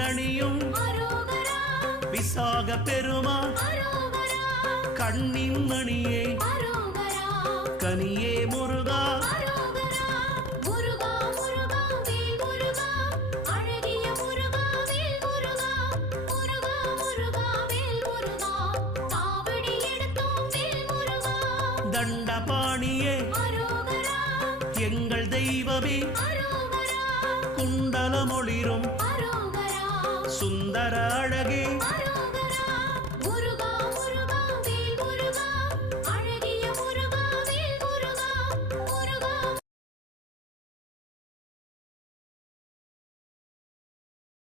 தேரணியும் விசாக பெருமான் கண்ணின் மணியே கனியே முருகா தண்டபாணியே எங்கள் தெய்வமே குண்டலமொளிரும் சுந்தர அழகே